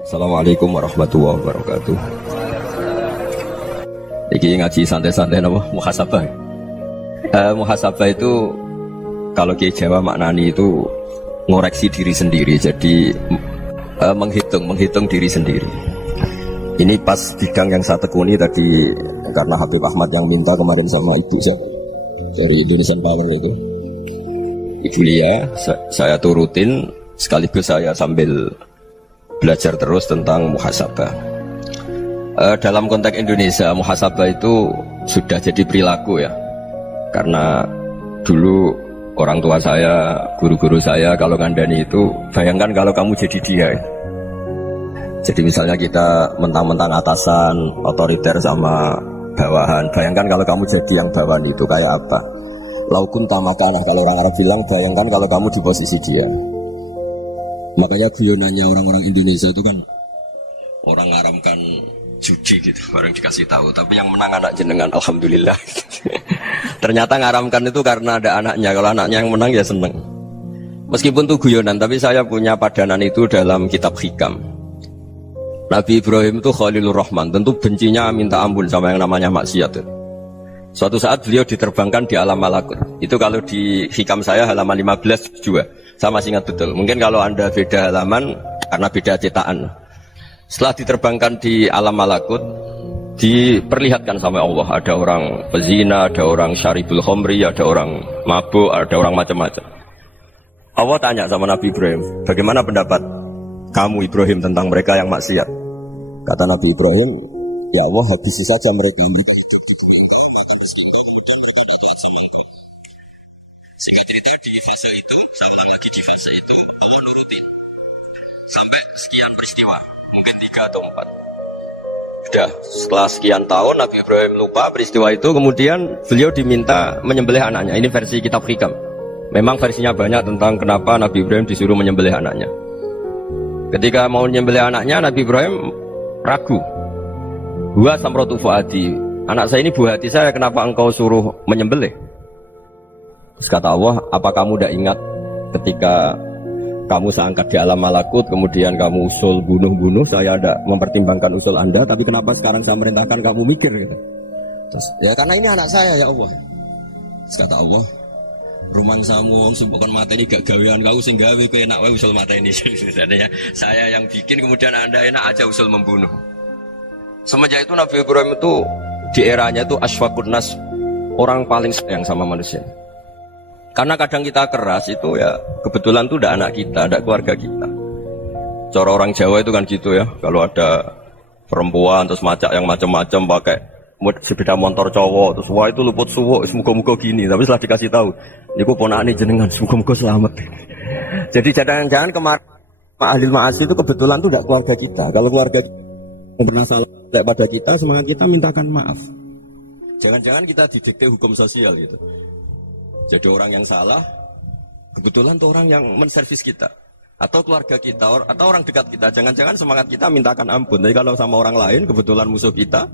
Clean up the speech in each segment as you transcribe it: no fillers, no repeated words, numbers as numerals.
Assalamualaikum warahmatullahi wabarakatuh. Iki ngaji santai-santai napa muhasabah. Muhasabah itu kalau Kiai Jawa maknani itu ngoreksi diri sendiri. Jadi menghitung diri sendiri. Ini pas bidang yang saya tekuni tadi karena Habib Ahmad yang minta kemarin sama ibu saya dari Indonesian Power itu. Ibu Lia, saya turutin sekaligus saya sambil belajar terus tentang muhasabah. Dalam konteks Indonesia, muhasabah itu sudah jadi perilaku ya. Karena dulu orang tua saya, guru-guru saya kalau ngandani itu, bayangkan kalau kamu jadi dia. Jadi misalnya kita mentang-mentang atasan, otoriter sama bawahan. Bayangkan kalau kamu jadi yang bawahan itu kayak apa? Laukun tamakana, kalau orang Arab bilang, bayangkan kalau kamu di posisi dia. Makanya guyonannya orang-orang Indonesia itu kan orang ngaramkan judi gitu, orang dikasih tahu. Tapi yang menang anak jenengan, alhamdulillah. Ternyata ngaramkan itu karena ada anaknya. Kalau anaknya yang menang ya seneng. Meskipun itu guyonan, tapi saya punya padanan itu dalam kitab hikam. Nabi Ibrahim itu Khalilur Rahman, tentu bencinya minta ampun sama yang namanya maksiat. Suatu saat beliau diterbangkan di alam malakut. Itu kalau di hikam saya halaman 15 juga. Saya masih ingat betul. Mungkin kalau Anda beda halaman karena beda cetakan. Setelah diterbangkan di alam malakut, diperlihatkan sama Allah. Ada orang pezina, ada orang syaribul khomri, ada orang mabuk, ada orang macam-macam. Allah tanya sama Nabi Ibrahim, bagaimana pendapat kamu Ibrahim tentang mereka yang maksiat? Kata Nabi Ibrahim, ya Allah habisi saja mereka hidup di dunia. Sehingga cerita di fase itu, saya ulang lagi di fase itu, Allah nurutin sampai sekian peristiwa, mungkin 3 atau 4. Sudah setelah sekian tahun Nabi Ibrahim lupa peristiwa itu, kemudian beliau diminta menyembelih anaknya. Ini versi kitab hikam. Memang versinya banyak tentang kenapa Nabi Ibrahim disuruh menyembelih anaknya. Ketika mau menyembelih anaknya, Nabi Ibrahim ragu. Huwa samratu fuadi, anak saya ini buah hati saya, kenapa engkau suruh menyembelih? Terus kata Allah, apa kamu tidak ingat ketika kamu saya angkat di alam malakut, kemudian kamu usul bunuh-bunuh, saya tidak mempertimbangkan usul Anda, tapi kenapa sekarang saya merintahkan kamu mikir gitu? Terus, ya karena ini anak saya ya Allah. Terus kata Allah, rumang samu wong sumpahkan mata ini gak gawean kau sing gawe kowe enak wae usul mata ini. Saya yang bikin, kemudian Anda enak aja usul membunuh. Semenjak itu Nabi Ibrahim itu di eranya itu asfaqun nas, orang paling sayang sama manusia. Karena kadang kita keras itu ya kebetulan itu udah anak kita, ada keluarga kita. Cara orang Jawa itu kan gitu ya, kalau ada perempuan terus macak yang macam-macam pakai sepeda motor cowok terus wah itu luput suwuk, semoga-moga gini. Tapi setelah dikasih tahu, niku ponakane jenengan, semoga-moga selamat. Jadi jangan-jangan kemarin ahli ma'asi itu kebetulan itu udah keluarga kita. Kalau keluarga yang pernah salah pada kita, semangat kita mintakan maaf. Jangan-jangan kita didikte hukum sosial gitu. Jadi orang yang salah, kebetulan itu orang yang menservis kita. Atau keluarga kita, atau orang dekat kita. Jangan-jangan semangat kita mintakan ampun. Tapi kalau sama orang lain, kebetulan musuh kita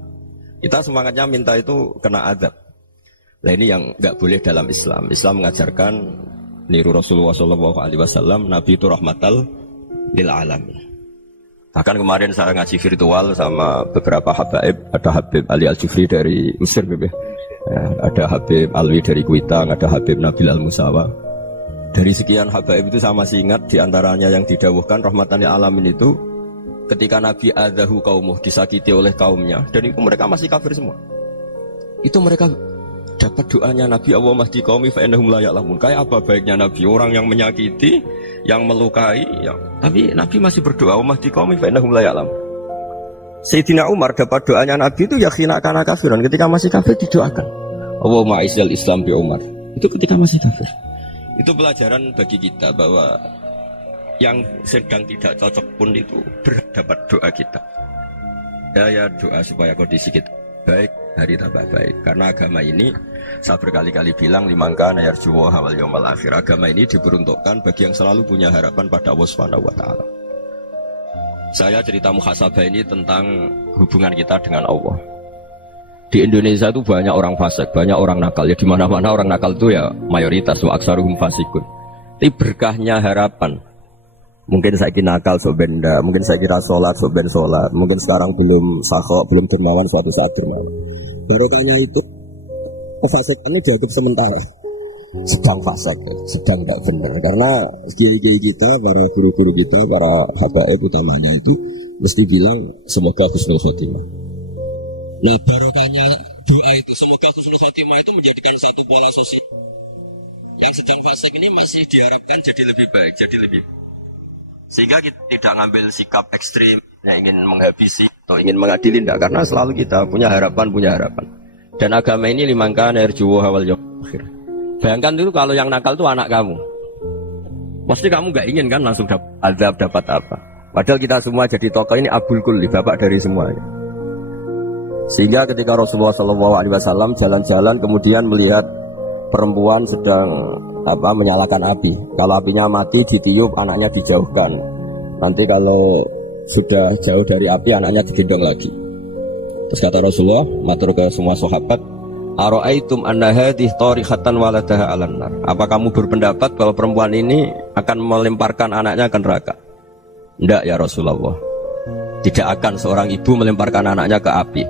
semangatnya minta itu kena azab. Nah ini yang nggak boleh dalam Islam. Islam mengajarkan, niru Rasulullah SAW, Nabi itu rahmatal lil alamin. Bahkan kemarin saya ngaji virtual sama beberapa habaib. Ada Habib Ali Al-Jufri dari Mesir, ya, ada Habib Alwi dari Kuitang, ada Habib Nabil Al-Musawa. Dari sekian habaib itu saya masih ingat diantaranya yang didawuhkan rahmatan lil alamin itu ketika Nabi adahu kaumuh, disakiti oleh kaumnya, dan itu mereka masih kafir semua. Itu mereka dapat doanya Nabi, Allah mahdi qaumi fa innahum la ya'lamun. Kayak apa baiknya Nabi, orang yang menyakiti, yang melukai, tapi Nabi masih berdoa, Allah mahdi qaumi fa innahum la ya'lamun. Sayyidina Umar dapat doanya Nabi itu yakhina kana kafiran, ketika masih kafir didoakan. Allahumma izzil Islam bi Umar. Itu ketika masih kafir. Itu pelajaran bagi kita bahwa yang sedang tidak cocok pun itu berdapat doa kita. Ya doa supaya kondisi kita baik, hari tambah baik. Karena agama ini saya berkali-kali bilang limangka nayarjuwa hawal yawmal akhir. Agama ini diperuntukkan bagi yang selalu punya harapan pada Allah Subhanahu wa taala. Saya cerita muhasabah ini tentang hubungan kita dengan Allah. Di Indonesia itu banyak orang fasik, banyak orang nakal. Ya di mana-mana orang nakal itu ya mayoritas, wa aksaruhum fasikun. Tapi berkahnya harapan Mungkin saya kira nakal sok benda, mungkin saya kira sholat sok ben sholat, mungkin sekarang belum sakho, belum dermawan, suatu saat dermawan. Barokahnya itu fasik ini dianggap sementara, sedang fasik, sedang tidak benar. Karena kiai-kiai kita, para guru-guru kita, para habaib utamanya itu mesti bilang semoga husnul khotimah. Nah barokahnya doa itu, semoga husnul khotimah itu menjadikan satu pola sosial. Yang sedang fasik ini masih diharapkan jadi lebih baik, jadi lebih baik. Sehingga kita tidak ngambil sikap ekstrim yang ingin menghabisi atau ingin mengadili, tidak, karena selalu kita punya harapan. Dan agama ini limangkan erjuwo hawal akhir. Bayangkan dulu kalau yang nakal itu anak kamu, pasti kamu nggak ingin kan langsung dapat azab, dapat apa. Padahal kita semua jadi tokoh ini abul kulli, bapak dari semuanya. Sehingga ketika Rasulullah SAW jalan-jalan kemudian melihat perempuan sedang menyalakan api. Kalau apinya mati ditiup, anaknya dijauhkan. Nanti kalau sudah jauh dari api, anaknya digendong lagi. Terus kata Rasulullah, matur ke semua sahabat, ara'aitum anna hadhihi tarikhatan waladaha 'alan nar. Apa kamu berpendapat bahwa perempuan ini akan melemparkan anaknya ke neraka? Tidak ya Rasulullah. Tidak akan seorang ibu melemparkan anaknya ke api.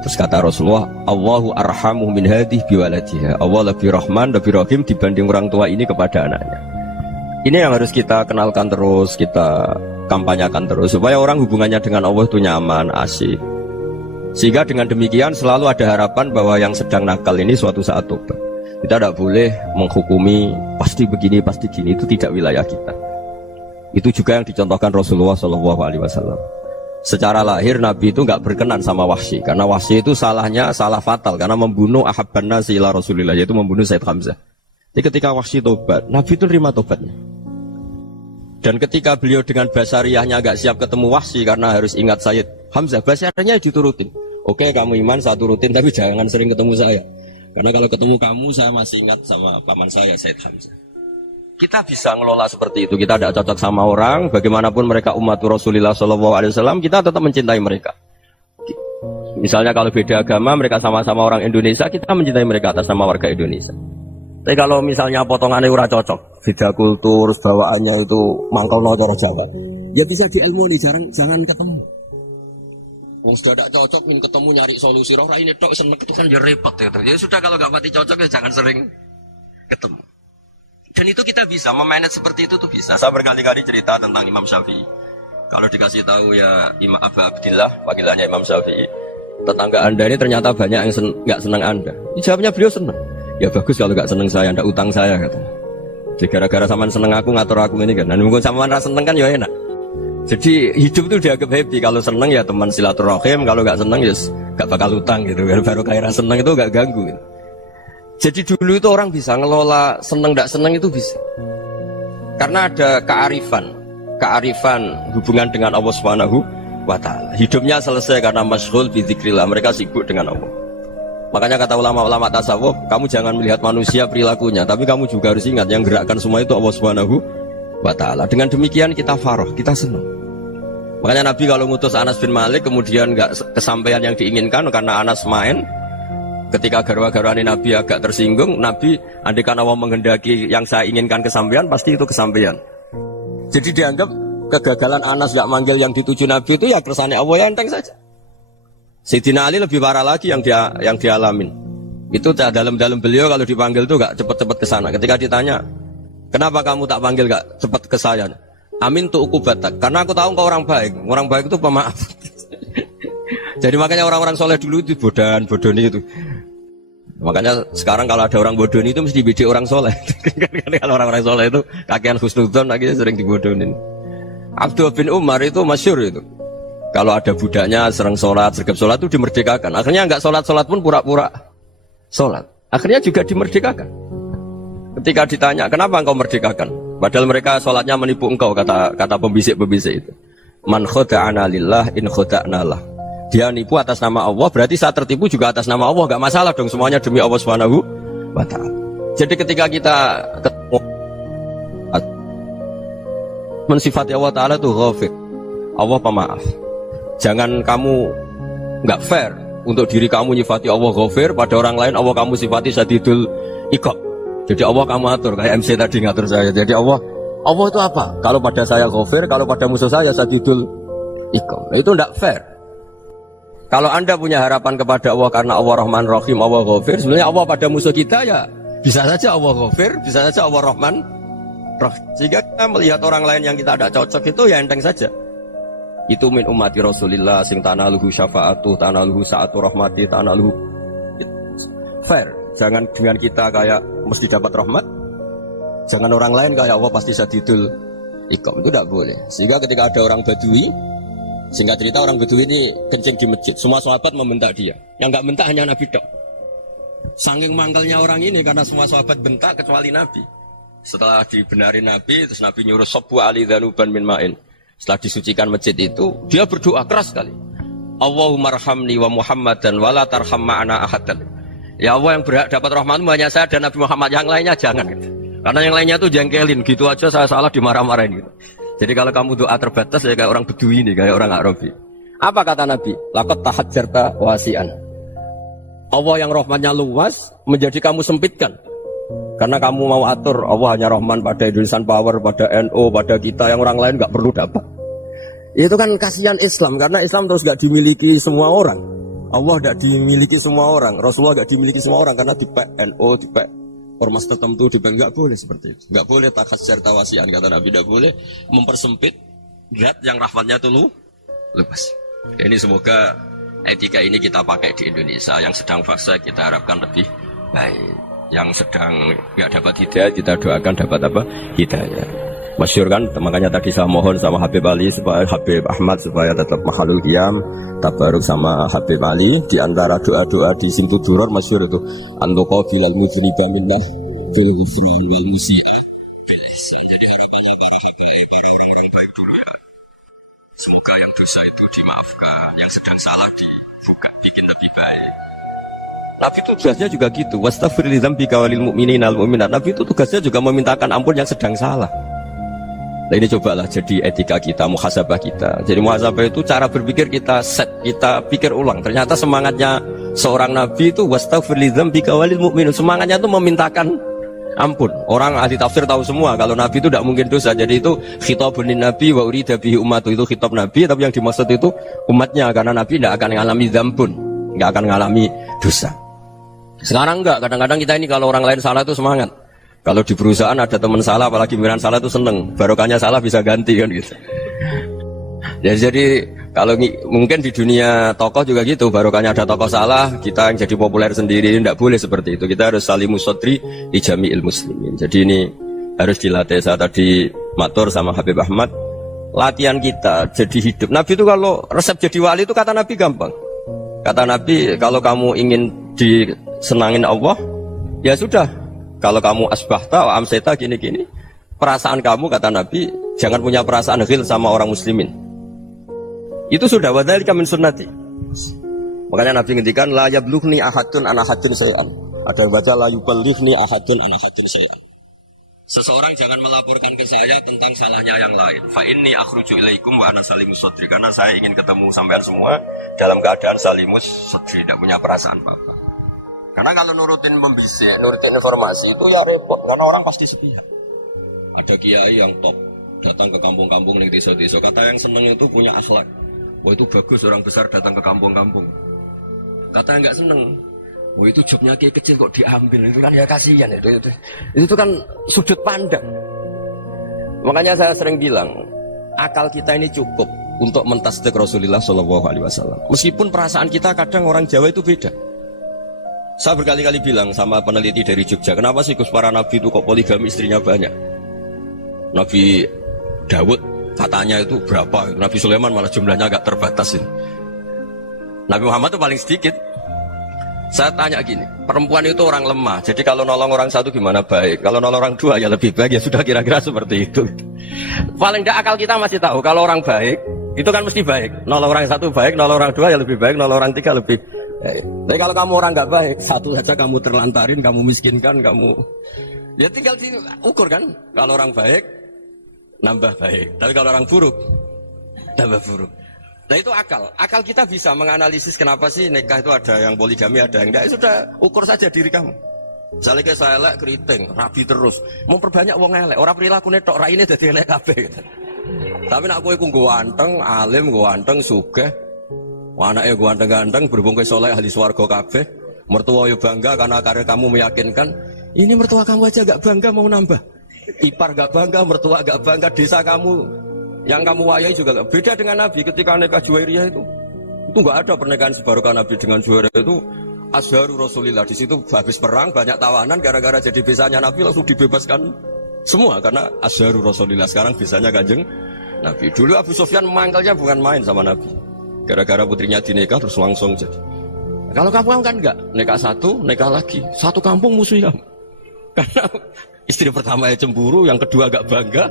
Terus kata Rasulullah, Allahu arhamu min hadhihi biwaladiha. Allah lebih rahman, lebih rahim dibanding orang tua ini kepada anaknya. Ini yang harus kita kenalkan terus, kita kampanyakan terus, supaya orang hubungannya dengan Allah itu nyaman, asik. Sehingga dengan demikian selalu ada harapan bahwa yang sedang nakal ini suatu saat tobat. Kita tidak boleh menghukumi pasti begini, pasti gini, itu tidak wilayah kita. Itu juga yang dicontohkan Rasulullah SAW. Secara lahir Nabi itu nggak berkenan sama Wahsy, karena Wahsy itu salahnya salah fatal karena membunuh ahabban nasi ila Rasulillah, yaitu membunuh Said Hamzah. Jadi ketika Wahsy tobat, Nabi itu terima tobatnya. Dan ketika beliau dengan basariyahnya agak siap ketemu Wahsy karena harus ingat Said Hamzah, basariyahnya diturutin. Oke, kamu iman saya turutin, tapi jangan sering ketemu saya. Karena kalau ketemu kamu saya masih ingat sama paman saya Said Hamzah. Kita bisa ngelola seperti itu. Kita tidak cocok sama orang, bagaimanapun mereka umat Rasulullah SAW, kita tetap mencintai mereka. Misalnya kalau beda agama, mereka sama-sama orang Indonesia, kita mencintai mereka atas nama warga Indonesia. Tapi kalau misalnya potongannya ura cocok, beda kultur, bawaannya itu mangkel no coro Jawa, ya bisa diilmuni, jangan ketemu. Wong sudah tidak cocok, ingin ketemu nyari solusi. Roh ini tok seneng itu kan ya repot ya. Jadi sudah kalau nggak pati cocok ya jangan sering ketemu. Dan itu kita bisa memanage seperti itu tuh bisa. Saya berkali-kali cerita tentang Imam Syafi'i. Kalau dikasih tahu ya Imam Abu Abdillah, panggilannya Imam Syafi'i, tetangga anda ini ternyata banyak yang nggak senang anda. Jawabnya beliau senang. Ya bagus kalau nggak senang saya, ndak utang saya katanya. Jadi gara-gara saman seneng aku ngatur aku ini kan. Dan mungkin saman rasa seneng kan ya enak. Jadi hidup itu dianggap happy. Kalau seneng ya teman silaturahim, kalau nggak seneng ya nggak bakal utang gitu. Baru kayak seneng itu nggak ganggu. Gitu. Jadi dulu itu orang bisa ngelola seneng tidak seneng itu bisa, karena ada kearifan hubungan dengan Allah Subhanahu wa Ta'ala. Hidupnya selesai karena masyghul bi dzikrillah, mereka sibuk dengan Allah. Makanya kata ulama-ulama tasawuf, kamu jangan melihat manusia perilakunya, tapi kamu juga harus ingat yang gerakkan semua itu Allah Subhanahu wa Ta'ala. Dengan demikian kita farah, kita senang. Makanya Nabi kalau ngutus Anas bin Malik kemudian nggak kesampaian yang diinginkan karena Anas main. Ketika garwa-garwani Nabi agak tersinggung, Nabi andaikan Allah menghendaki yang saya inginkan kesampaian, pasti itu kesampaian. Jadi dianggap kegagalan Anas gak manggil yang dituju Nabi itu ya kersane Allah ya enteng saja. Sayyidina Ali lebih parah lagi yang dialamin. Itu dalam beliau kalau dipanggil tuh gak cepet-cepet ke sana. Ketika ditanya, kenapa kamu tak panggil gak cepet ke saya? Amin tuh ukubatak, karena aku tahu kau orang baik itu pemaaf. Jadi makanya orang-orang soleh dulu itu bodoh-bodoh itu. Makanya sekarang kalau ada orang bodoh itu mesti dibidik orang soleh. Kalau orang-orang soleh itu kakean husnudzon akhirnya sering dibodohin. Abdul bin Umar itu masyhur itu. Kalau ada budaknya sering sholat, sergap sholat itu dimerdekakan. Akhirnya nggak sholat pun pura-pura sholat. Akhirnya juga dimerdekakan. Ketika ditanya kenapa engkau merdekakan? Padahal mereka sholatnya menipu engkau, kata pembisik-pembisik itu. Man khoda'ana lillah in khoda'na lah. Dia nipu atas nama Allah, berarti saat tertipu juga atas nama Allah, gak masalah dong, semuanya demi Allah Subhanahu wa Ta'ala. Jadi ketika kita ketemu mensifati Allah Ta'ala itu ghafir, Allah pemaaf. Jangan kamu gak fair untuk diri kamu nyifati Allah ghafir, pada orang lain Allah kamu sifati syadidul iqab. Jadi Allah kamu atur, kayak MC tadi ngatur saya. Jadi Allah Allah itu apa? Kalau pada saya ghafir, kalau pada musuh saya sadidul iqam. Nah, itu tidak fair. Kalau Anda punya harapan kepada Allah karena Allah Rahman Rahim, Allah ghafir, sebenarnya Allah pada musuh kita ya bisa saja Allah ghafir, bisa saja Allah Rahman Rahim. Sehingga kita melihat orang lain yang kita tidak cocok itu ya enteng saja. Itu min ummati Rasulillah sing tanaluhu syafa'atu, tanaluhu sa'atu rahmati, tanaluhu fair. Jangan dengan kita kayak mesti dapat rahmat. Jangan orang lain kayak Allah pasti sadidul iqam, itu tidak boleh. Sehingga ketika ada orang Badui, singkat cerita orang Badui ini kencing di masjid, semua sahabat membentak dia. Yang nggak bentak hanya Nabi dok. Saking mangkalnya orang ini karena semua sahabat bentak kecuali Nabi. Setelah dibenarin Nabi, terus Nabi nyuruh sabbu ali dhanuban min ma'in. Setelah disucikan masjid itu, dia berdoa keras sekali. Allahumma arhamni wa Muhammadan wa la tarham ma'ana ahadan. Ya Allah, yang berhak dapat rahmatmu hanya saya dan Nabi Muhammad, yang lainnya jangan gitu. Karena yang lainnya tuh jengkelin, gitu aja saya salah dimarah-marahin gitu. Jadi kalau kamu doa terbatas ya kayak orang Bedui ini, kayak orang Arabi. Apa kata Nabi? Laqad tahajjarta wasi'an. Allah yang rahmatnya luas menjadi kamu sempitkan. Karena kamu mau atur Allah hanya rahman pada Indonesian Power, pada NU, pada kita, yang orang lain nggak perlu dapat. Itu kan kasihan Islam, karena Islam terus nggak dimiliki semua orang. Allah nggak dimiliki semua orang, Rasulullah nggak dimiliki semua orang karena dipek NU, dipek ormas tertentu, dipek nggak boleh seperti itu. Nggak boleh takhasyar tawasian, kata Nabi, nggak boleh mempersempit zat yang rahmatnya itu luas. Ini semoga etika ini kita pakai di Indonesia. Yang sedang fase kita harapkan lebih baik. Yang sedang nggak dapat hidayah kita doakan dapat apa? Hidayah. Masyhur kan, makanya tadi saya mohon sama Habib Ali supaya Habib Ahmad supaya tetap mahalul qiyam, tabaruk sama Habib Ali. Di antara doa-doa di Simtu Duror masyhur itu antuqa bilal mujriba minna fil ghufran wal musi'a bil ihsan. Jadi harapannya para habaib, para orang-orang baik dulu ya, semoga yang dosa itu dimaafkan, yang sedang salah dibuka, bikin lebih baik. Nabi itu tugasnya juga gitu. Wastaghfir li dzambika walil mu'minina wal mu'minat. Nabi itu tugasnya juga memintakan ampun yang sedang salah. Nah ini cobalah jadi etika kita, muhasabah kita. Jadi muhasabah itu cara berpikir kita set, kita pikir ulang. Ternyata semangatnya seorang Nabi itu wastaghfir li dzambika walil mu'minat. Semangatnya itu memintakan ampun. Orang ahli tafsir tahu semua kalau Nabi itu tidak mungkin dosa. Jadi itu khitabun lin Nabi wa urida bihi ummatu, itu khitab Nabi, tapi yang dimaksud itu umatnya, karena Nabi tidak akan mengalami dzambun, tidak akan mengalami dosa. Sekarang enggak, kadang-kadang kita ini kalau orang lain salah itu semangat. Kalau di perusahaan ada teman salah, apalagi pimpinan salah itu seneng. Barokahnya salah bisa ganti kan gitu. Jadi kalau mungkin di dunia tokoh juga gitu, barokahnya ada tokoh salah, kita yang jadi populer sendiri, tidak boleh seperti itu. Kita harus salimus sodri di jami'il muslimin. Jadi ini harus dilatih. Saya tadi matur sama Habib Ahmad, latihan kita jadi hidup. Nabi itu kalau resep jadi wali itu kata Nabi gampang. Kata Nabi, kalau kamu ingin disenangin Allah, ya sudah. Kalau kamu asbahta wa amseta gini-gini, perasaan kamu, kata Nabi, jangan punya perasaan ghil sama orang muslimin. Itu sudah, wadzalika min sunnati. Makanya Nabi ngendikan la yablughni ahadun an ahadun sayan. Ada yang baca la yuballighni ahadun an ahadun sayan. Seseorang jangan melaporkan ke saya tentang salahnya yang lain. Fa inni akhruju ilaikum wa ana salimus sodri. Karena saya ingin ketemu sampean semua dalam keadaan salimus sodri, tidak punya perasaan apa-apa. Karena kalau nurutin membisik, nurutin informasi itu ya repot. Karena orang pasti sepihak. Ada kiai yang top datang ke kampung-kampung nih, desa-desa. Kata yang seneng itu punya akhlak. Wah itu bagus orang besar datang ke kampung-kampung. Kata yang nggak seneng, wah itu jobnya kiai kecil kok diambil, itu kan ya kasihan itu kan sudut pandang. Makanya saya sering bilang, akal kita ini cukup untuk mentasdik Rasulullah SAW. Meskipun perasaan kita kadang orang Jawa itu beda. Saya berkali-kali bilang sama peneliti dari Jogja, kenapa sih Gus para nabi itu kok poligami istrinya banyak? Nabi Dawud katanya itu berapa? Nabi Sulaiman malah jumlahnya agak terbatas ini. Nabi Muhammad itu paling sedikit. Saya tanya gini, perempuan itu orang lemah, jadi kalau nolong orang satu gimana baik, kalau nolong orang dua ya lebih baik, ya sudah kira-kira seperti itu. Paling tidak akal kita masih tahu, kalau orang baik, itu kan mesti baik. Nolong orang satu baik, nolong orang dua ya lebih baik, nolong orang tiga lebih baik. Tapi kalau kamu orang nggak baik, satu saja kamu terlantarin, kamu miskinkan, kamu ya tinggal diukur kan. Kalau orang baik, nambah baik. Tapi kalau orang buruk, tambah buruk. Nah itu akal. Akal kita bisa menganalisis kenapa sih nikah itu ada yang poligami, ada yang enggak. Sudah ukur saja diri kamu. Misalnya kayak saya elek keriting, rabi terus, memperbanyak wong elek, orang perilaku netok raine dadi elek kabeh. Gitu. Tapi nak kowe ku ganteng, alim, ganteng, sugih, anake ganteng-ganteng, berhubung kowe saleh ahli swarga kabeh, mertua yo bangga karena karya kamu meyakinkan, ini mertua kamu aja gak bangga mau nambah. Ipar gak bangga, mertua gak bangga, desa kamu yang kamu wayai juga gak beda dengan Nabi ketika nikah Juwairiyah itu gak ada pernikahan sebarokah Nabi dengan Juwairiyah itu Azharu Rasulillah. Di situ habis perang banyak tawanan gara-gara jadi besanya Nabi langsung dibebaskan semua karena Azharu Rasulillah. Sekarang besanya Kanjeng Nabi. Dulu Abu Sufyan mangkalnya bukan main sama Nabi gara-gara putrinya dinikah terus langsung jadi. Kalau kamu kan enggak, nikah satu, nikah lagi, satu kampung musuh kamu karena istri pertama ya cemburu, yang kedua agak bangga.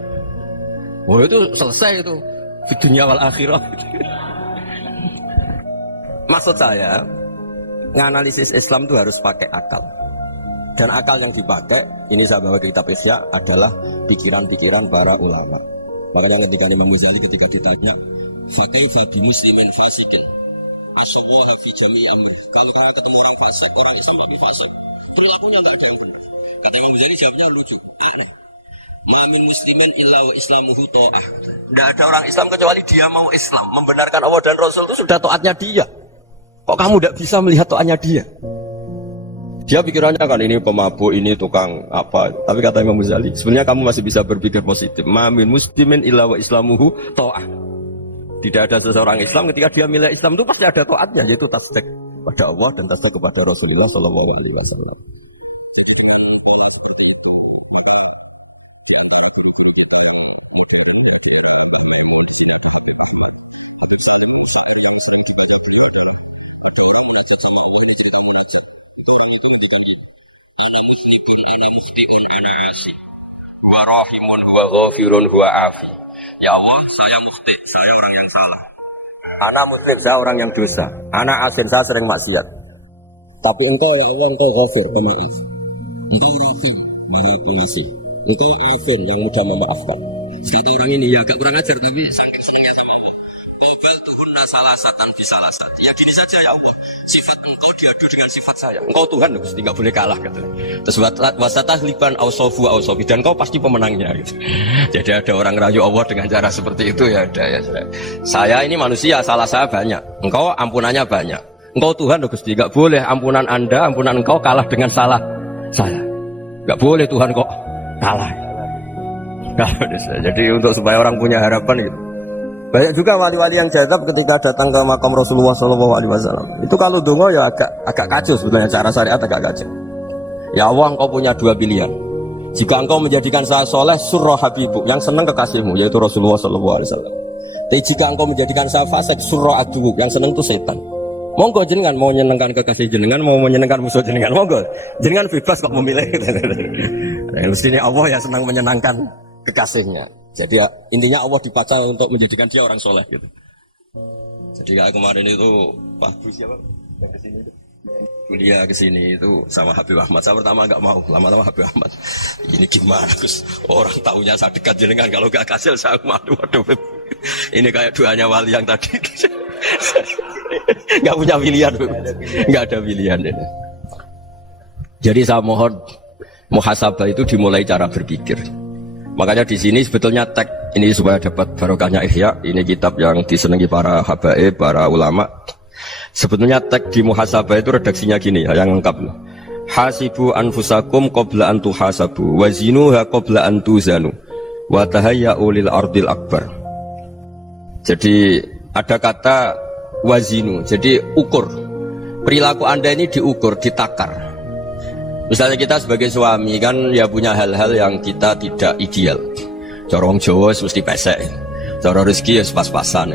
Oh itu selesai itu di dunia wal akhirah. Maksud saya nganalisis Islam itu harus pakai akal. Dan akal yang dipakai ini saya bawa ke kitab Ihya adalah pikiran-pikiran para ulama. Makanya ketika Imam Ghazali ketika ditanya, "Fakaifa bi muslimin fasikin?" Asyawwaha fi jami'i amr. Kalau orang ketemu orang fasik, orang Islam lebih fasik. Perilakunya enggak ada. Kata Imam Ghazali jawabnya lucu, aneh. Ma min muslimin illa wa islamuhu ta'ah. Tidak ada orang Islam kecuali dia mau Islam, membenarkan Allah dan Rasul itu sudah taatnya dia. Kok kamu tidak bisa melihat taatnya dia? Dia pikirannya kan ini pemabuk, ini tukang apa. Tapi kata Imam Ghazali, sebenarnya kamu masih bisa berpikir positif. Ma min muslimin illa wa islamuhu ta'ah. Tidak ada seseorang Islam ketika dia milik Islam itu pasti ada taatnya, yaitu tasdik pada Allah dan tasdik kepada Rasulullah sallallahu alaihi wasallam. Wa rahimun wa ghafirun wa afi. Ya Allah, saya mukhti, saya orang yang salah. Anak muslim, saya orang yang dosa. Anak asin, saya sering maksiat. Tapi engkau ya Allah, engkau ghafir, pemaaf. Engkau rahim, engkau polisi. Engkau afin, yang mudah memaafkan. Kata orang ini ya agak kurang ajar, tapi saking senangnya sama Allah. Qabal tuhunna salasatan bisalasat. Ya gini saja ya Allah. Sifat engkau diadu dengan sifat saya. Engkau Tuhan, Gusti, enggak boleh kalah kata. Terus wasatahliban ausofu ausofi, dan kau pasti pemenangnya gitu. Jadi ada orang rayu Allah dengan cara seperti itu ya ada ya. Saya ini manusia, salah saya banyak. Engkau ampunannya banyak. Engkau Tuhan, Gusti, enggak boleh ampunan Anda, ampunan engkau kalah dengan salah saya. Enggak boleh Tuhan kok kalah. Jadi untuk supaya orang punya harapan gitu. Banyak juga wali-wali yang jadab ketika datang ke makam Rasulullah SAW. Itu kalau dongo ya agak kacau sebetulnya, cara syariat agak kacau. Ya Allah, engkau punya dua pilihan. Jika engkau menjadikan saya soleh, surah habibuk, yang senang kekasihmu, yaitu Rasulullah SAW. Tapi jika engkau menjadikan saya fasik, surah adubuk, yang senang itu setan. Monggo jenengan mau menyenangkan kekasih jenengan, mau menyenangkan musuh jenengan, monggo. Jenengan bebas kok memilih. Mestinya Allah ya senang menyenangkan kekasihnya. Jadi ya, intinya Allah dipaca untuk menjadikan dia orang soleh gitu. Jadi kayak kemarin itu Pak Bu siapa yang kesini itu kuliah kesini itu sama Habib Ahmad. Saya pertama nggak mau, lama-lama Habib Ahmad. Ini gimana Gus? Orang tahunya saya dekat jenengan, kalau nggak kasih saya waduh. Ini kayak doanya wali yang tadi. Nggak punya pilihan, nggak ada pilihan. Ya. Jadi saya mohon muhasabah itu dimulai cara berpikir. Makanya di sini sebetulnya tag ini supaya dapat barokahnya Ihya. Ini kitab yang disenangi para habaib, para ulama. Sebetulnya tag di muhasabah itu redaksinya gini ya, yang lengkap. Hasibu anfusakum qabla an tuhasabu wa zinuha qabla an tuzanu wa tahayya'u lil ardil akbar. Jadi ada kata wazinu, jadi ukur. Perilaku Anda ini diukur, ditakar. Misalnya kita sebagai suami kan ya punya hal-hal yang kita tidak ideal. Corong Jawa mesti pesek, cara rezeki ya pas-pasan.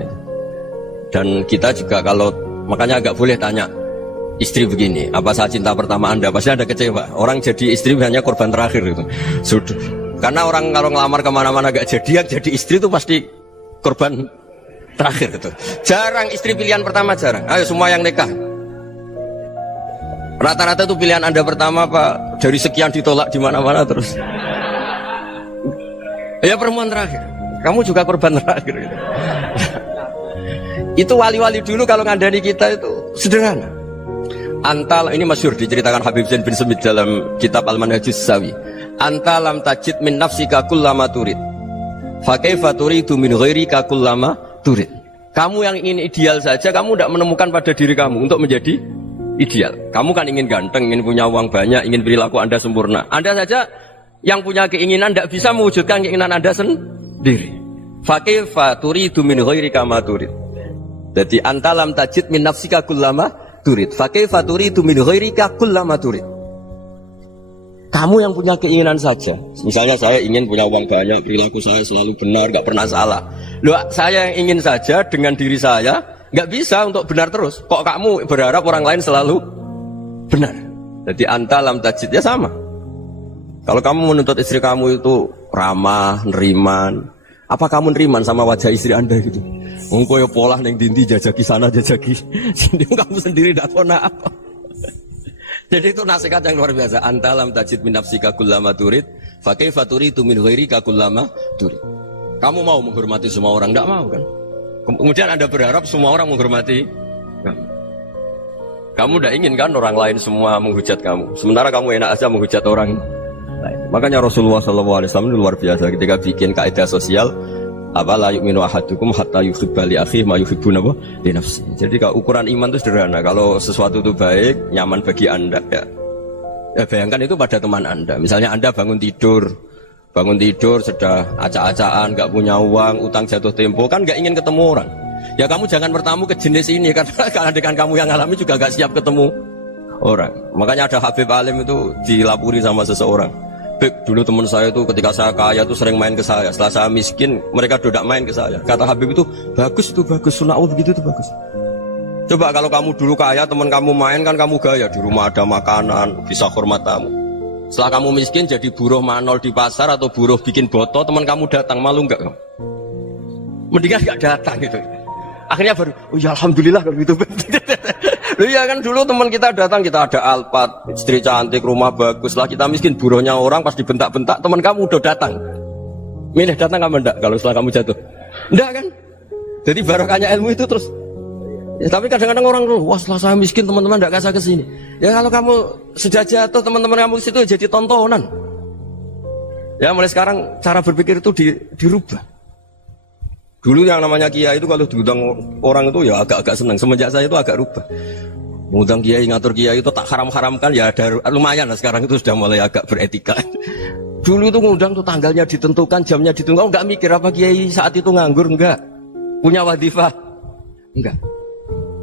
Dan kita juga kalau makanya agak boleh tanya istri begini, apa saya cinta pertama Anda? Pasti Anda kecewa. Orang jadi istri hanya korban terakhir itu. Sudah. Karena orang kalau ngelamar kemana-mana gak jadi, yang jadi istri itu pasti korban terakhir itu. Jarang istri pilihan pertama, jarang. Ayo semua yang nikah. Rata-rata itu pilihan Anda pertama Pak, dari sekian ditolak di mana-mana terus. Ya perempuan terakhir. Kamu juga korban terakhir. Gitu. Itu wali-wali dulu kalau ngandani kita itu sederhana. Antal ini masyhur diceritakan Habib Zain bin Smith dalam kitab Al-Manhajus Sawi. Anta lam tajid min nafsika kullama turid. Fa kaifa turidu min ghairika kullama turid. Kamu yang ingin ideal saja, kamu tidak menemukan pada diri kamu untuk menjadi ideal. Kamu kan ingin ganteng, ingin punya uang banyak, ingin perilaku Anda sempurna. Anda saja yang punya keinginan tidak bisa mewujudkan keinginan Anda sendiri. Fa kaifa turidu min ghairika ma turid. Jadi anta lam tajid min nafsika kullama turid. Fa kaifa turidu min ghairika kullama turid. Kamu yang punya keinginan saja. Misalnya saya ingin punya uang banyak, perilaku saya selalu benar, gak pernah salah. Loh, saya yang ingin saja dengan diri saya, gak bisa untuk benar terus. Kok kamu berharap orang lain selalu benar? Jadi anta lam tajid, ya sama. Kalau kamu menuntut istri kamu itu ramah, neriman, apa kamu neriman sama wajah istri Anda gitu? Engkau ya pola neng dindi jajaki sana jajaki sini, kamu sendiri tidak tahu apa. Jadi itu nasihat yang luar biasa. Antalam tajid min nafsika kullama turid, fa kaifa turidu min ghairika kullama turid. Kamu mau menghormati semua orang? Tidak mau kan? Kemudian Anda berharap semua orang menghormati kamu. Kamu tidak ingin kan orang lain semua menghujat kamu. Sementara kamu enak aja menghujat orang lain. Makanya Rasulullah SAW itu luar biasa ketika bikin kaidah sosial. Apa la yu'minu ahadukum hatta yuhibba li akhihi ma yuhibbu li nafsi. Jadi kalau ukuran iman itu sederhana. Kalau sesuatu itu baik, nyaman bagi Anda ya bayangkan itu pada teman Anda. Misalnya Anda bangun tidur sudah acak-acakan, gak punya uang, utang jatuh tempo, kan gak ingin ketemu orang. Ya kamu jangan bertamu ke jenis ini karena kalau dengan kamu yang alami juga gak siap ketemu orang. Makanya ada Habib Alim itu dilapuri sama seseorang. Dulu teman saya itu ketika saya kaya itu sering main ke saya. Setelah saya miskin, mereka tidak main ke saya. Kata Habib itu bagus, sunnaul begitu itu bagus. Coba kalau kamu dulu kaya, teman kamu main kan kamu gaya. Di rumah ada makanan, bisa hormat tamu. Setelah kamu miskin jadi buruh manol di pasar atau buruh bikin boto, teman kamu datang, malu enggak kamu? Mendingan enggak datang gitu. Akhirnya baru, oh ya alhamdulillah kalau gitu. Loh ya kan dulu teman kita datang, kita ada Alphard, istri cantik, rumah bagus lah. Kita miskin, buruhnya orang pas dibentak-bentak, teman kamu udah datang. Milih datang kamu enggak kalau setelah kamu jatuh? Enggak kan? Jadi barokahnya ilmu itu terus. Ya, tapi kadang-kadang orang tuh, wah setelah saya miskin teman-teman enggak kasih kesini. Ya kalau kamu sudah jatuh, teman-teman kamu situ jadi tontonan. Ya mulai sekarang cara berpikir itu dirubah. Dulu yang namanya kiai itu kalau diundang orang itu ya agak-agak senang. Semenjak saya itu agak rubah. Mengundang kiai, ngatur kiai itu tak haram-haramkan ya ada lumayan lah sekarang itu sudah mulai agak beretika. Dulu itu ngundang tuh tanggalnya ditentukan, jamnya ditentukan, enggak mikir apa kiai saat itu nganggur enggak. Punya wadifah enggak.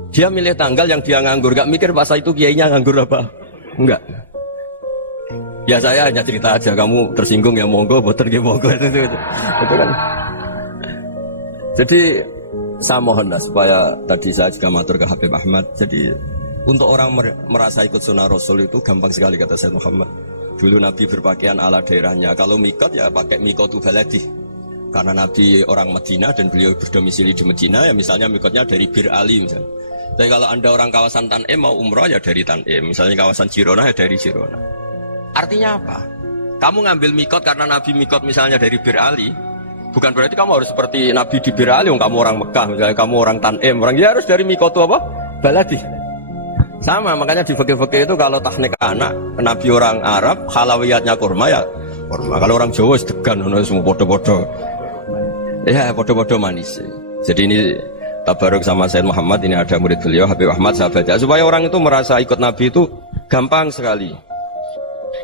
Dia milih tanggal yang dia nganggur, enggak mikir pas itu kiainya nganggur apa. Enggak. Ya saya hanya cerita aja, kamu tersinggung ya monggo, boten ya monggo itu kan. Jadi saya mohonlah supaya tadi saya juga matur ke Habib Ahmad. Jadi untuk orang merasa ikut sunnah Rasul itu gampang sekali kata Sayyid Muhammad. Dulu Nabi berpakaian ala daerahnya. Kalau mikot ya pakai mikotu baladi. Karena Nabi orang Madinah dan beliau berdomisili di Madinah ya misalnya mikotnya dari Bir Ali misalnya. Tapi kalau Anda orang kawasan Tanim mau umroh ya dari Tanim. Misalnya kawasan Jirona ya dari Jirona. Artinya apa? Kamu ngambil mikot karena Nabi mikot misalnya dari Bir Ali. Bukan berarti kamu harus seperti Nabi di Bir Ali, kamu orang Mekah, misalnya kamu orang Tanim, orang dia harus dari mikotu apa? Baladi. Sama, makanya di fikih-fikih itu kalau tahnik anak, Nabi orang Arab, halawiyatnya kurma ya kurma. Kalau orang Jawa sedegan, semua bodoh-bodoh. Ya, bodoh-bodoh manis. Jadi ini tabaruk sama Sayyid Muhammad, ini ada murid beliau, Habib Ahmad, saya baca. Supaya orang itu merasa ikut Nabi itu gampang sekali.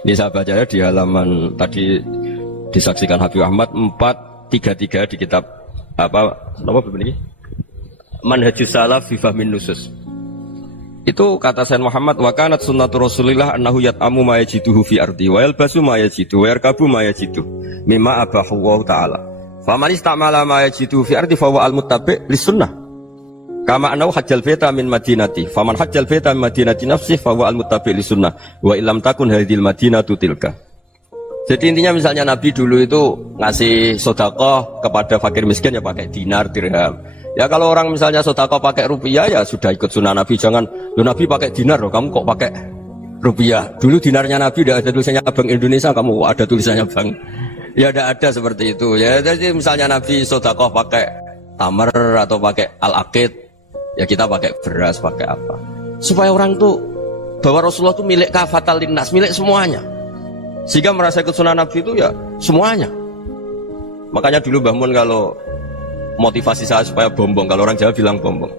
Ini saya baca ya di halaman tadi disaksikan Habib Ahmad 433 di kitab apa begini Manhajus Salaf fi Fahmin Nusus. Itu kata Sayyid Muhammad wa kanat sunnatu Rasulillah annahu yat'amu ma yajiduhu fi ardi wa yalbasu ma yajidu wa yarkabu ma yajidu mimma abahu Allah taala. Faman istamala ma yajidu fi ardi fa huwa al-muttabi' lis-sunnah. Kama annahu hajjal baita min madinati. Faman hajjal baita min madinati nafsi fa huwa al-muttabi' lis-sunnah wa illam takun hadhil madinatu tilka. Jadi intinya misalnya Nabi dulu itu ngasih sedekah kepada fakir miskin ya pakai dinar, dirham. Ya kalau orang misalnya sedekah pakai rupiah ya sudah ikut sunnah Nabi. Jangan, lo Nabi pakai dinar loh, kamu kok pakai rupiah? Dulu dinarnya Nabi udah ada tulisannya Bank Indonesia, kamu ada tulisannya Bank. Ya tidak ada seperti itu. Ya jadi misalnya Nabi sedekah pakai tamar atau pakai al-aqid, ya kita pakai beras, pakai apa? Supaya orang tuh bahwa Rasulullah itu milik kafatal linnas, milik semuanya. Sehingga merasa ikut sunnah Nabi itu ya semuanya. Makanya dulu Mbah Mun kalau motivasi saya supaya bombong, kalau orang Jawa bilang bombong.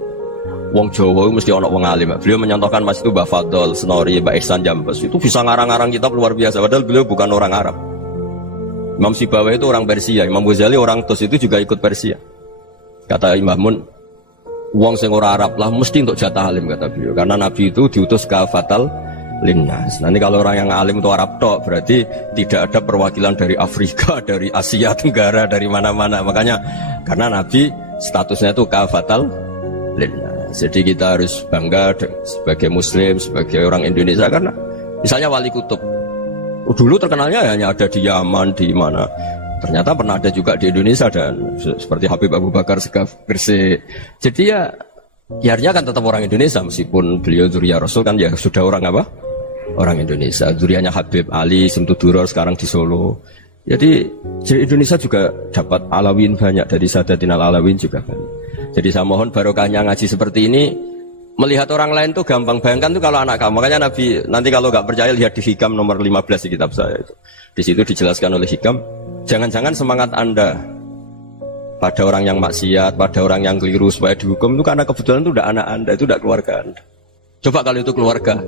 Wong Jawa mesti ono wong alim. Beliau menyontohkan Mas itu Mbah Fadl, Senori, Mbah Ihsan Jambes. Itu bisa ngarang-ngarang kitab luar biasa. Padahal beliau bukan orang Arab. Imam Sibawayh itu orang Persia, Imam Ghazali orang Tus itu juga ikut Persia. Kata Mbah Mun, wong sing ora Arab lah mesti untuk jatah alim kata beliau. Karena Nabi itu diutus kafatal linnas. Nanti kalau orang yang alim itu Arab tok, berarti tidak ada perwakilan dari Afrika, dari Asia Tenggara, dari mana-mana. Makanya karena Nabi statusnya itu kafatal linnas. Jadi kita harus bangga sebagai Muslim, sebagai orang Indonesia karena misalnya Wali Kutub. Dulu terkenalnya hanya ada di Yaman, di mana. Ternyata pernah ada juga di Indonesia dan seperti Habib Abu Bakar Segaf Gresik. Jadi ya harusnya kan tetap orang Indonesia meskipun beliau zuriyah Rasul kan ya sudah orang apa? Orang Indonesia. Zuriyahnya Habib Ali Simtuduror sekarang di Solo. Jadi Indonesia juga dapat Alawin banyak dari Sadatin Alawin juga banyak. Jadi saya mohon barokahnya ngaji seperti ini. Melihat orang lain tuh gampang, bayangkan tuh kalau anak kamu. Makanya Nabi, nanti kalau nggak percaya lihat di Hikam nomor 15 di kitab saya itu. Di situ dijelaskan oleh Hikam, jangan-jangan semangat Anda pada orang yang maksiat, pada orang yang keliru supaya dihukum itu karena kebetulan itu udah anak Anda, itu udah keluarga Anda. Coba kalau itu keluarga Anda.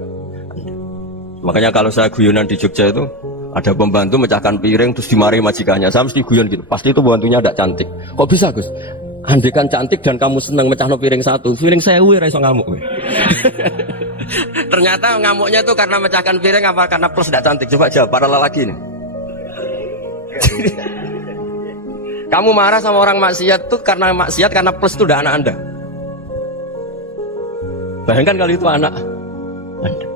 Makanya kalau saya guyonan di Jogja itu ada pembantu mecahkan piring terus dimarahi majikannya, saya mesti guyon gitu. Pasti itu pembantunya tidak cantik. Kok bisa Gus? Andekan cantik dan kamu senang mecahno piring satu, piring saya iso ngamuk. Ternyata ngamuknya itu karena mecahkan piring apa karena plus tidak cantik? Coba jawab para lelaki ini. Kamu marah sama orang maksiat tuh karena maksiat karena plus itu udah anak Anda. Bayangkan kalau itu anak Anda.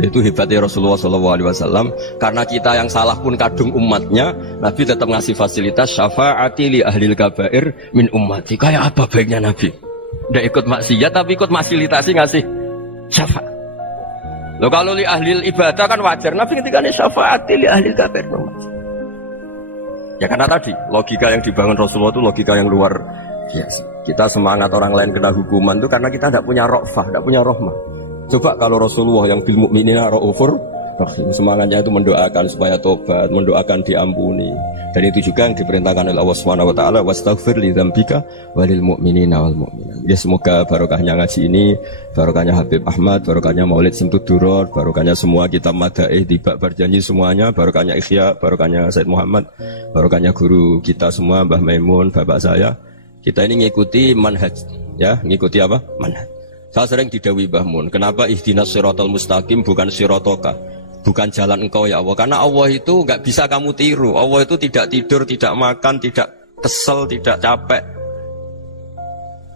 Itu hebatnya Rasulullah SAW. Karena kita yang salah pun kadung umatnya, Nabi tetap ngasih fasilitas syafaati li ahlil kabair min ummati. Kayak apa baiknya Nabi? Tidak ikut maksiat tapi ikut fasilitasi ngasih syafaat. Loh kalau li ahlil ibadah kan wajar. Nabi ketika ini syafaati li ahlil kabair min ummati. Ya karena tadi logika yang dibangun Rasulullah itu logika yang luar biasa. Kita semangat orang lain kena hukuman itu karena kita tidak punya rofah, tidak punya rahmah. Coba kalau Rasulullah yang bil mukminina raufur rahim, semangatnya itu mendoakan supaya tobat, mendoakan diampuni. Dan itu juga yang diperintahkan oleh Allah Subhanahu wa taala, wastaghfir li dzambika walil mu'minina wal mu'minat. Ya semoga barokahnya ngaji ini, barokahnya Habib Ahmad, barokahnya Maulid Simtuduror, barokahnya semua kitab madaih tiba berjanji semuanya, barokahnya Ikhya, barokahnya Said Muhammad, barokahnya guru kita semua Mbah Maimun, bapak saya. Kita ini ngikuti manhaj, ya, ngikuti apa? Manhaj. Saya sering didhawuhi Mbah Mun, kenapa ihdinas siratal mustaqim bukan siratoka, bukan jalan engkau ya Allah? Karena Allah itu nggak bisa kamu tiru. Allah itu tidak tidur, tidak makan, tidak kesel, tidak capek.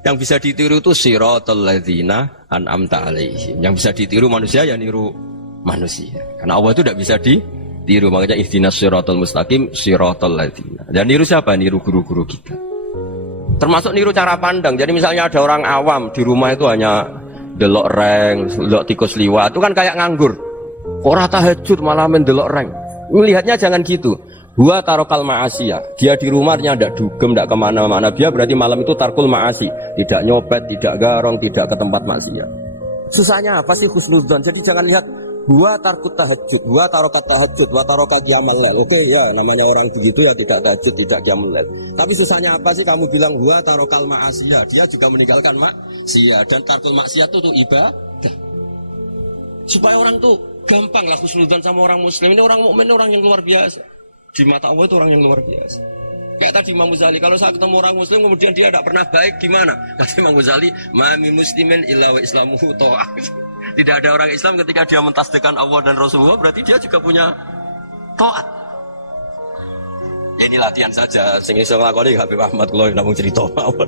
Yang bisa ditiru itu siratal ladzina an'amta alaihim. Yang bisa ditiru manusia ya niru manusia. Karena Allah itu tidak bisa ditiru. Makanya ihdinas siratal mustaqim siratal ladzina. Dan niru siapa? Niru guru-guru kita. Termasuk niru cara pandang. Jadi misalnya ada orang awam di rumah itu hanya delok reng, delok tikus liwat, itu kan kayak nganggur. Ora tahajud malah mendelok reng. Melihatnya jangan gitu. Huwa tarokal ma'asiyah. Dia di rumahnya tidak dugem, tidak kemana-mana. Dia berarti malam itu tarkul ma'asi. Tidak nyopet, tidak garong, tidak ke tempat maksiat. Susahnya apa sih husnudzon? Jadi jangan lihat huwa tarkut tahajud, huwa tarokat tahajud, huwa tarokat qiyamul lail. Oke ya, namanya orang begitu ya tidak tahajud, tidak qiyamul lail. Tapi susahnya apa sih kamu bilang huwa tarokal ma'asiyah? Dia juga meninggalkan maksiat, dan tarkul maksiat itu ibadah. Supaya orang tuh gampang lah husnudzon sama orang muslim. Ini orang mukmin, orang yang luar biasa. Di mata Allah itu orang yang luar biasa. Kayak tadi Imam Ghazali, kalau saya ketemu orang muslim kemudian dia tidak pernah baik, gimana? Kata Imam Ghazali, ma'ami muslimin illa wa islamuhu ta'ah. Tidak ada orang Islam ketika dia mentasbihkan Allah dan Rasulullah, berarti dia juga punya taat. Ya ini latihan saja. Sing iso nglakoni Habib Ahmad kula namung cerita mawon.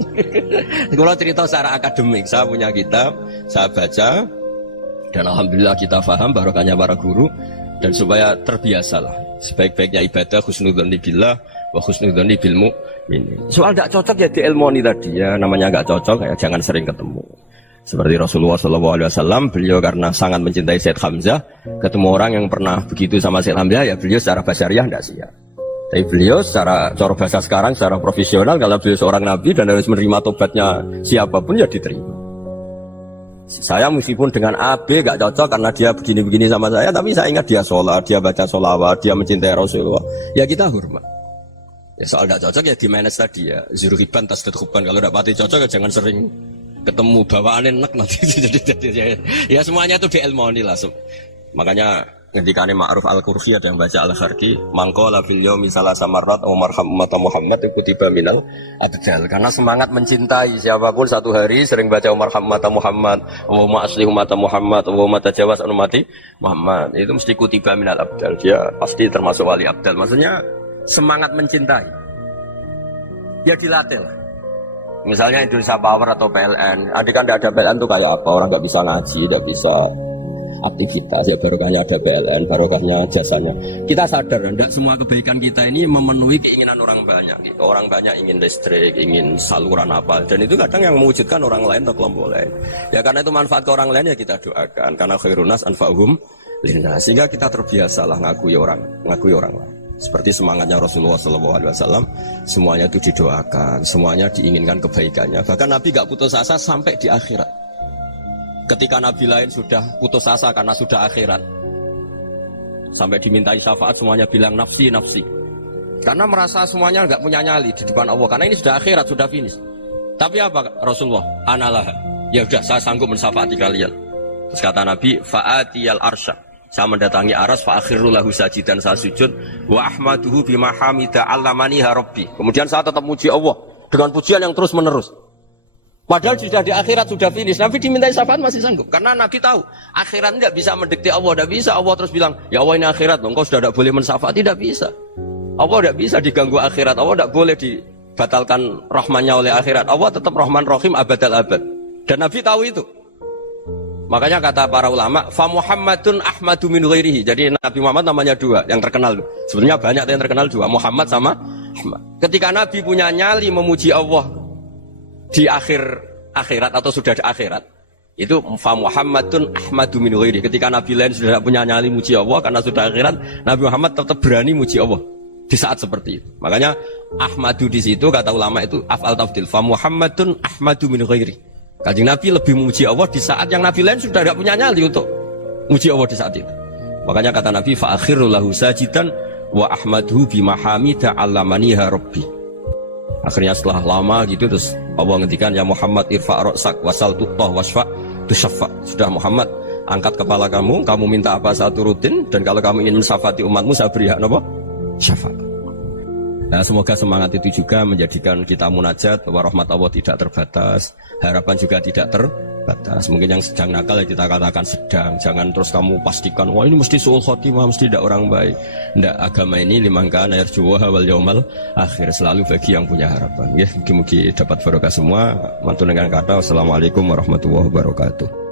Kula cerita secara akademik. Saya punya kitab, saya baca, dan alhamdulillah kita paham barokahnya para guru, dan supaya terbiasalah. Sebaik-baiknya ibadah husnudzon billah wa husnudzon bil mu'minin. Soal tidak cocok ya diilmoni tadi ya, namanya nggak cocok ya jangan sering ketemu. Seperti Rasulullah SAW, beliau karena sangat mencintai Said Hamzah, ketemu orang yang pernah begitu sama Said Hamzah, ya beliau secara basyariah tidak siap. Tapi beliau secara cara bahasa sekarang, secara profesional, kalau beliau seorang nabi dan harus menerima tobatnya siapapun ya diterima. Saya meskipun dengan A, B gak cocok karena dia begini-begini sama saya, tapi saya ingat dia sholat, dia baca sholawat, dia mencintai Rasulullah. Ya kita hormat. Ya soal gak cocok ya di manage tadi ya. Zurhiban tas tethuban. Kalau gak pati cocok ya jangan sering ketemu bawaannya enak nanti. Ya semuanya itu diilmoni lah. Makanya ketika ini Ma'ruf al-Qurfi ada yang baca al-Kharki, mangkola fil yaumi salasa marrat wa marham ummata Muhammad kutiba minal abdal. Karena semangat mencintai siapapun satu hari sering baca marham ummata Muhammad, wa asli ummata Muhammad, wa tajawaz an ummati Muhammad. Itu mesti kutiba minal abdal. Dia pasti termasuk wali abdal. Maksudnya semangat mencintai. Ya dilatih lah. Misalnya Indonesia Power atau PLN. Nanti kan tidak ada PLN tuh kayak apa? Orang nggak bisa ngaji, tidak bisa aktivitas, ya barokahnya ada PLN, barokahnya jasanya. Kita sadar, tidak semua kebaikan kita ini memenuhi keinginan orang banyak. Orang banyak ingin listrik, ingin saluran apa, dan itu kadang yang mewujudkan orang lain atau kelompok lain. Ya karena itu manfaat ke orang lain ya kita doakan. Karena khairunas anfa'uhum linnas. Sehingga kita terbiasalah ngakui orang lain. Seperti semangatnya Rasulullah SAW, semuanya itu didoakan, semuanya diinginkan kebaikannya. Bahkan Nabi gak putus asa sampai di akhirat. Ketika Nabi lain sudah putus asa karena sudah akhirat, sampai dimintai syafaat semuanya bilang nafsi, nafsi. Karena merasa semuanya nggak punya nyali di depan Allah. Karena ini sudah akhirat, sudah finish. Tapi apa Rasulullah? Analah. Ya udah, saya sanggup mensyafaati kalian. Terus kata Nabi, fa'atiyal arsya. Saya mendatangi aras, fa'akhiru lahu sajidan, saya sujud. Wa ahmaduhu bima hamida allamani rabbi. Kemudian saya tetap muji Allah dengan pujian yang terus menerus. Padahal sudah di akhirat, sudah finish. Nabi dimintai syafaat masih sanggup. Karena Nabi tahu, akhirat tidak bisa mendikte Allah. Tidak bisa. Allah terus bilang, ya Allah ini akhirat. Engkau sudah tidak boleh mensyafaat. Tidak bisa. Allah tidak bisa diganggu akhirat. Allah tidak boleh dibatalkan rahmannya oleh akhirat. Allah tetap rahman rahim abadal abad. Dan Nabi tahu itu. Makanya kata para ulama, fa Muhammadun ahmadu min ghairihi. Jadi Nabi Muhammad namanya dua, yang terkenal. Sebenarnya banyak yang terkenal dua, Muhammad sama Ahmad. Ketika Nabi punya nyali memuji Allah di akhirat atau sudah di akhirat, itu fa Muhammadun ahmadu min ghairihi. Ketika Nabi lain sudah tidak punya nyali muji Allah karena sudah akhirat, Nabi Muhammad tetap berani muji Allah di saat seperti itu. Makanya ahmadu di situ kata ulama itu af'al tafdil, fa Muhammadun ahmadu min ghairihi. Kanjeng Nabi lebih memuji Allah di saat yang Nabi lain sudah tidak punya nyali untuk muji Allah di saat itu. Makanya kata Nabi fa akhiru lahu sajidan wa ahmaduhu bima hamida allamaniha rabbi. Akhirnya setelah lama gitu terus Allah ngendikan ya Muhammad irfa' ra'sak wasal tuqtah wasfa' tusyaffa. Sudah Muhammad, angkat kepala kamu minta apa saya turutin, dan kalau kamu ingin mensyafaati umatmu saya beri hak apa? Syafaat. Nah, semoga semangat itu juga menjadikan kita munajat bahwa rahmat Allah tidak terbatas, harapan juga tidak terbatas. Mungkin yang sedang nakal ya kita katakan sedang. Jangan terus kamu pastikan wah ini mesti suul khotimah, mesti tidak orang baik. Tidak, agama ini liman kana yarjuha wal yaumal akhir, selalu bagi yang punya harapan. Ya, mungkin dapat barokah semua. Mantu dengan kata wassalamualaikum warahmatullahi wabarakatuh.